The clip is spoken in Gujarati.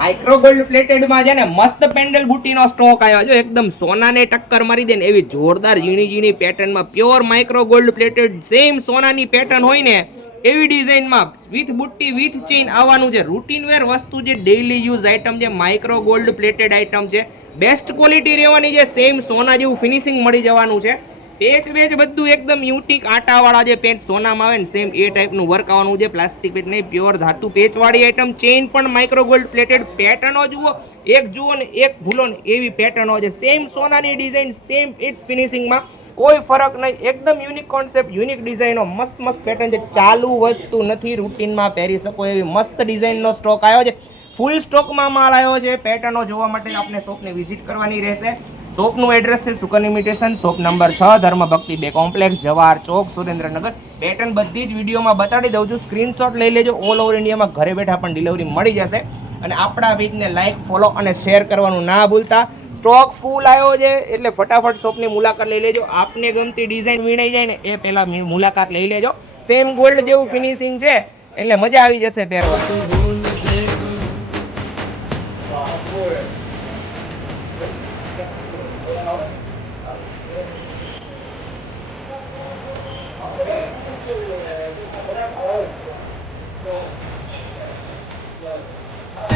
માઇક્રો ગોલ્ડ પ્લેટેડ માં છે ને મસ્ત પેન્ડલ બુટીનો સ્ટોક આવ્યો છે, એકદમ સોનાને ટક્કર મારી દે ને એવી જોરદાર ઝીણી ઝીણી પેટર્નમાં pure micro gold plated same સોનાની પેટર્ન હોય ને એવી ડિઝાઇનમાં વિથ બુટ્ટી વિથ ચેઇન આવવાનું છે. રૂટીન વેર વસ્તુ છે, ડેઇલી યુઝ આઇટમ છે, માઇક્રો ગોલ્ડ પ્લેટેડ આઇટમ છે, બેસ્ટ ક્વોલિટી રહેવાની છે, સેમ સોના જેવું ફિનિશિંગ મળી જવાનું છે. પેચ બેચ બધું એકદમ યુનિક આટાવાળા જે પેચ સોનામાં આવે ને સેમ એ ટાઈપનું વર્ક આવવાનું છે. પ્લાસ્ટિક પેચ નહીં, પ્યોર ધાતુ પેચવાળી આઈટમ. ચેઇન પણ માઇક્રો ગોલ્ડ પ્લેટેડ પેટર્નો જુઓ, એક જુઓ ને એક ભૂલો ને એવી પેટર્નો છે. સેમ સોનાની ડિઝાઇન, સેમ એ જ ફિનિશિંગમાં, કોઈ ફરક નહીં. એકદમ યુનિક કોન્સેપ્ટ, યુનિક ડિઝાઇનો, મસ્ત મસ્ત પેટર્ન છે. ચાલુ વસ્તુ નથી, રૂટીનમાં પહેરી શકો એવી મસ્ત ડિઝાઇનનો સ્ટોક આવ્યો છે. ફૂલ સ્ટોકમાં માલ આવ્યો છે. પેટર્નો જોવા માટે આપણે શોપને વિઝિટ કરવાની રહેશે. શોપનું એડ્રેસ છે સુકન ઇમિટેશન, શોપ નંબર 6, ધર્મ ભક્તિ 2 કોમ્પ્લેક્સ, જવાહર ચોક, સુરેન્દ્રનગર. પેટર્ન બધી જ વિડીયોમાં બતાડી દઉં છું, સ્ક્રીનશોટ લઈ લેજો. ઓલ ઓવર ઇન્ડિયામાં ઘરે બેઠા પણ ડિલિવરી મળી જશે. અને આપણા પેજને લાઇક, ફોલો અને શેર કરવાનું ના ભૂલતા. સ્ટોક ફૂલ આવ્યો છે એટલે ફટાફટ શોપની મુલાકાત લઈ લેજો. આપને ગમતી ડિઝાઇન વીણાઈ જાય ને એ પહેલા મુલાકાત લઈ લેજો. સેમ ગોલ્ડ જેવું ફિનિશિંગ છે એટલે મજા આવી જશે પહેરવા.